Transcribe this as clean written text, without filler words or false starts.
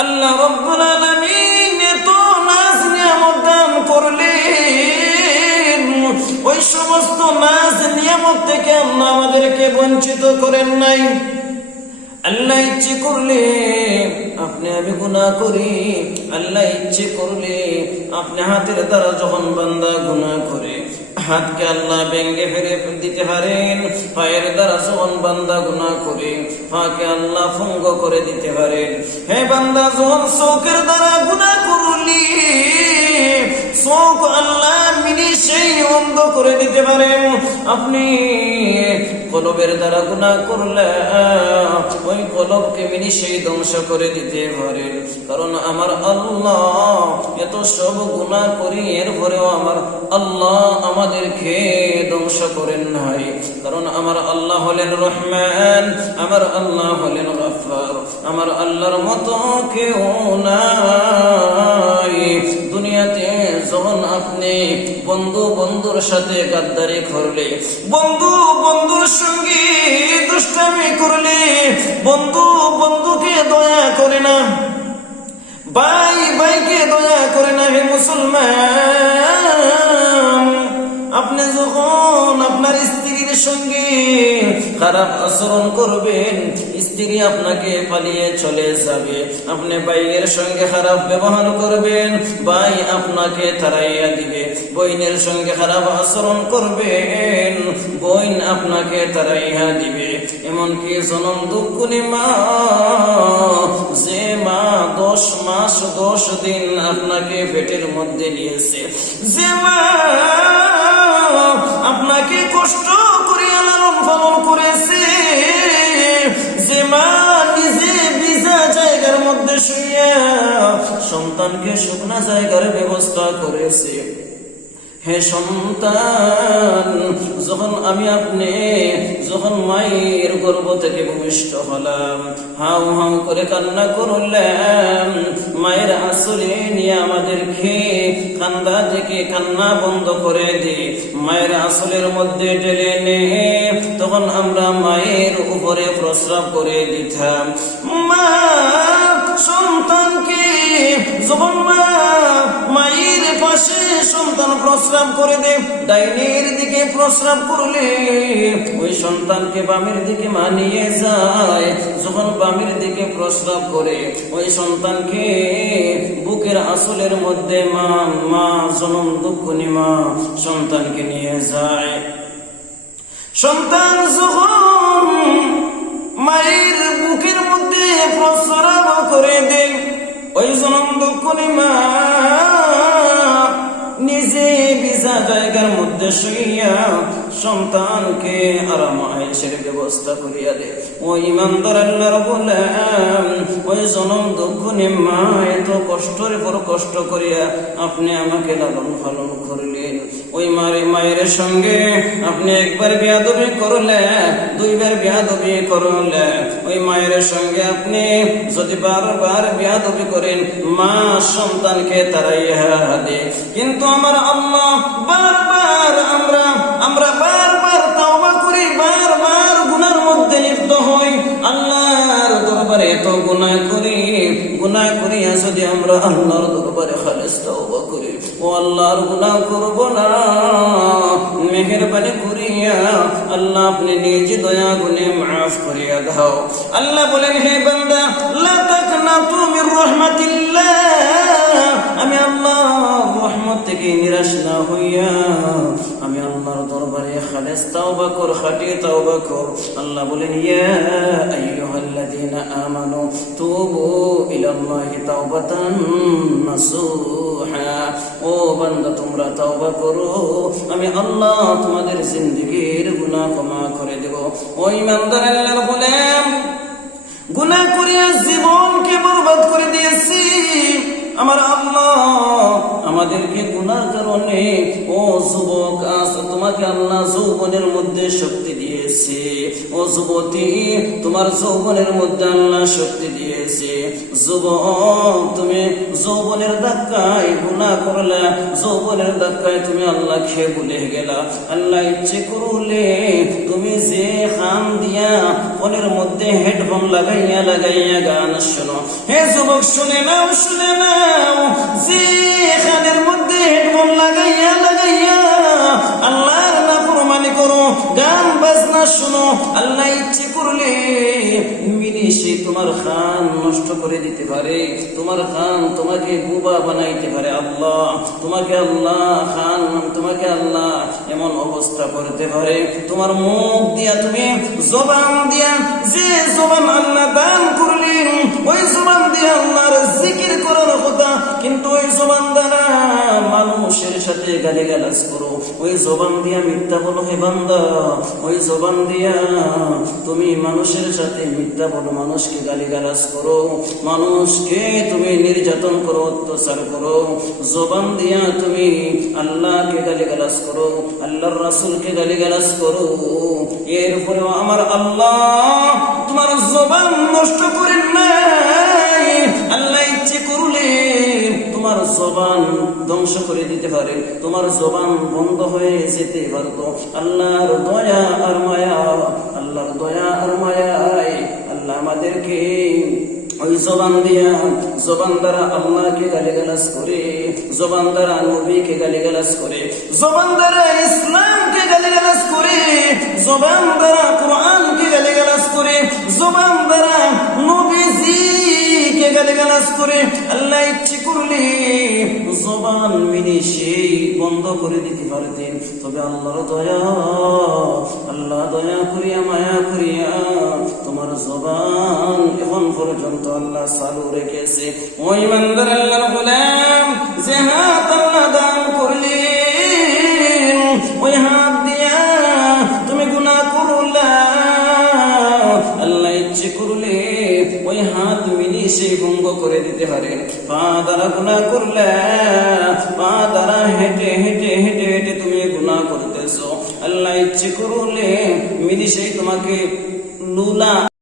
আল্লাহ রাব্বুল আলামিন এত নাজ নিয়ামত দান করলেন, ওই সমস্ত নাজ নিয়ামত থেকে আল্লাহ আমাদেরকে বঞ্চিত করেন নাই। আল্লাহ ইচ্ছে করলে আপনি আমি গুনাহ করি, আল্লাহ ইচ্ছে করলে আপনি হাতের দ্বারা যখন বান্দা গুনাহ করে হাতকে আল্লাহ ভেঙে ফেলে দিতে পারেন, পায়ের দ্বারা যখন বান্দা গুনাহ করে পাকে আল্লাহ ভঙ্গ করে দিতে পারেন। হে বান্দা, যখন চোখের দ্বারা গুনাহ করলি চোখ আল্লাহ সেই অন্ধ করে দিতে পারেন। আপনি কলবের দ্বারা গুনাহ করলে ওই কলবকে সেই ধ্বংস করে দিতে পারেন। কারণ আমার আল্লাহ এত সব গুনাহ করি, এরপরেও আমার আল্লাহ আমাদেরকে ধ্বংস করেন নাই। কারণ আমার আল্লাহ হলেন রহমান, আমার আল্লাহ হলেন গফফার। আমার আল্লাহর মতো কেউ নাই দুনিয়াতে। যখন আপনি বন্ধু বন্ধুর সাথে গাদ্দারি করলে, বন্ধু বন্ধুর সঙ্গে দুষ্টামি করলে, বন্ধু বন্ধুকে দয়া করে না, ভাই ভাইকে দয়া করে না। হে মুসলমান, আপনি যখন আপনার স্ত্রীর সঙ্গে খারাপ আচরণ করবেন, স্ত্রী আপনাকে পালিয়ে চলে যাবে। আপনি ভাইয়ের সঙ্গে খারাপ ব্যবহার করবেন, ভাই আপনাকে তাড়াইয়া দিবে। বোনের সঙ্গে খারাপ আচরণ করবেন, বোন আপনাকে তাড়াইয়া দিবে। এমনকি জনম দুঃখী মা, যে মা 10 মাস 10 দিন আপনাকে পেটের মধ্যে নিয়েছে, যে মা আপনাকে কষ্ট করে লালন পালন করেছে, যে মা নিজে ভিজা জায়গার মধ্যে শুয়ে সন্তানকে শুকনা জায়গার ব্যবস্থা করেছে। হে সন্তান, যখন আমি আপনি যখন মায়ের গর্ভ থেকে ভূমিষ্ঠ হলাম, হাউ হাউ করে কান্না করলাম, মায়ের আঁচলে নিয়ে আমাদেরকে কান্দা থেকে কান্না বন্ধ করে দিই, মায়ের আঁচলের মধ্যে ঢেলে নে, তখন আমরা মায়ের উপরে প্রস্রাব করে দিতাম। মা সন্তানকে যখন মায়ের পাশে সন্তান প্রস্রাব করে দে, ডাইনের দিকে প্রস্রাব করলে ওই সন্তানকে বামের দিকে মা নিয়ে যায়। যখন বামের দিকে প্রস্রাব করে ওই সন্তানকে বুকের আঁচলের মধ্যে মা মা জনম দুঃখিনী মা সন্তানকে নিয়ে যায়। সন্তান যখন মায়ের বুকের মধ্যে প্রস্রাব করে দে, ওই জনম দুঃখিনী মা নিজে ভিজা জায়গার মধ্যে শুইয়া সন্তানকে আরাম আয়েশের ব্যবস্থা করিয়া দে। ওই ইমানদার আল্লাহর গোলাম, ওই জনম দুঃখিনী মা এত কষ্টের পর কষ্ট করিয়া আপনি আমাকে লালন পালন করলেন। ওই মায়ের সঙ্গে আপনি একবার বেয়াদবি করলে, দুইবার বেয়াদবি করলে, ওই মায়ের সঙ্গে আপনি যদি বারবার বেয়াদবি করেন, মা সন্তানকে তাড়াইয়া দে। কিন্তু আমার আল্লাহ বারবার আমরা বারবার তাওবা করি, বারবার গুনার মধ্যে লিপ্ত হই, আল্লাহর দরবারে এত গুনাহ করিয়া যদি আমরা আল্লাহর দরবারে খালেস তাওবা করি, ও আল্লাহর গুনাহ করব না, মেহেরবানি করিয়া আল্লাহ আপনি নিজে দয়া গুনে মাফ করিয়া দাও। আল্লাহ বলেন, হে বান্দা, লা তাকনাতু মির রাহমাতিল্লাহ, আমি আল্লাহর রহমত থেকে নিরাশ না হইয়া আমি আল্লাহর দরবারে খালেস তাওবা কর, খাঁটি তাওবা কর। আল্লাহ বলেন, ইয়া আইয়ুহাল্লাযীনা আমানু তুবু ইলাল্লাহি তাওবাতান নাসুহা, ও বান্দা তোমরা তাওবা করো, আমি আল্লাহ তোমাদের জিন্দেগীর গুনাহ ক্ষমা করে দেব। ও ইমানদার আল্লাহর গোলাম, গুনাহ করিয়া জীবনকে বরবাদ করে দিয়েছি। আমার আল্লাহ আমাদেরকে গুনার কারণে, ও যুবক, আজ তোমাকে আল্লাহ যৌবনের মধ্যে শক্তি দিয়েছে, দিয়েছে। ও যুবতী, তোমার যৌবনের মধ্যে আল্লাহ শক্তি দিয়েছে। যুবক, তুমি যৌবনের ধাক্কায় গুনাহ করলা, যৌবনের ধাক্কায় তুমি আল্লাহকে ভুলে গেলা। আল্লাহ ইচ্ছে করলে তুমি যে খান দিয়া ফোনের মধ্যে হেডফোন লাগাইয়া লাগাইয়া গান শোনো। হে যুবক, শুনে নাও, শুনে নাও, যে খানের মধ্যে হেডফোন লাগাইয়া লাগাইয়া আল্লাহর নাফরমানি করো, গান বাজনা শোনো, আল্লাহ ইচ্ছে করলে মিনিশে তোমার খান নষ্ট করে দিতে পারে, তোমার খান তোমাকে বুবা বানাইতে পারে। আল্লাহ তোমাকে, আল্লাহ খান তোমাকে আল্লাহ এমন অবস্থা করতে পারে, তোমার মুখ দিয়া তুমি জবান দিয়া, যে জবান আল্লাহ দান করলেন ওই জবান দিয়ে আল্লাহর জিকির করার কথা, কিন্তু ওই জবান দ্বারা মানুষের সাথে গালিগালাজ করো, ওই জবান দিয়া মিথ্যা বলো। হে বান্দা, ওই জবান দিয়া তুমি মানুষের সাথে মিথ্যা বলো, মানুষকে গালিগালাজ করো, মানুষকে তুমি নির্যাতন করো, অত্যাচার করো, জবান দিয়া তুমি আল্লাহকে গালিগালাজ করো, আল্লাহর রাসূলকে গালিগালাজ করো। এরপরেও আমার আল্লাহ তোমার জবান নষ্ট করেন নাই। আল্লাহ ইচ্ছে করলে তোমার জবান ধ্বংস করে দিতে পারে, তোমার জবান বন্ধ হয়ে যেতে পারতো। আল্লাহর দয়া আর মায়া, আল্লাহর দয়া আর মায়ায় আল্লাহ আমাদেরকে ওই জবান দিয়া, জবান দ্বারা আল্লাহকে গালিগালাজ করে, জবান দ্বারা নবীকে গালিগালাজ করে, জবান দ্বারা ইসলামকে গালিগালাজ করে, জবান দ্বারা কোরআনকে গালিগালাজ করে, জবান দ্বারা নবীজিকে গালিগালাজ করে। আল্লাহ ইচ্ছে করলে জবান মিনিশেই বন্ধ করে দিতে পারতেন, তবে আল্লাহর দয়া, আল্লাহ দয়া করিয়া মায়া করিয়া তোমার জবান এখন পর্যন্ত আল্লাহ চালু রেখেছে। ওই ইমানদার আল্লাহর গোলাম, যে হাত আল্লাহ দান করলেন, ওই হাত দিয়া তুমি গুনাহ করলা, আল্লাহ ইচ্ছে করলে ওই হাত মিলিয়ে ভঙ্গ করে দিতে পারেন। পা দ্বারা গুনাহ করলে, পা দ্বারা হেঁটে হেঁটে হেঁটে হেঁটে তুমি গুনাহ করতেছো, আল্লাহ ইচ্ছে করলে মিলিয়ে তোমাকে লুলা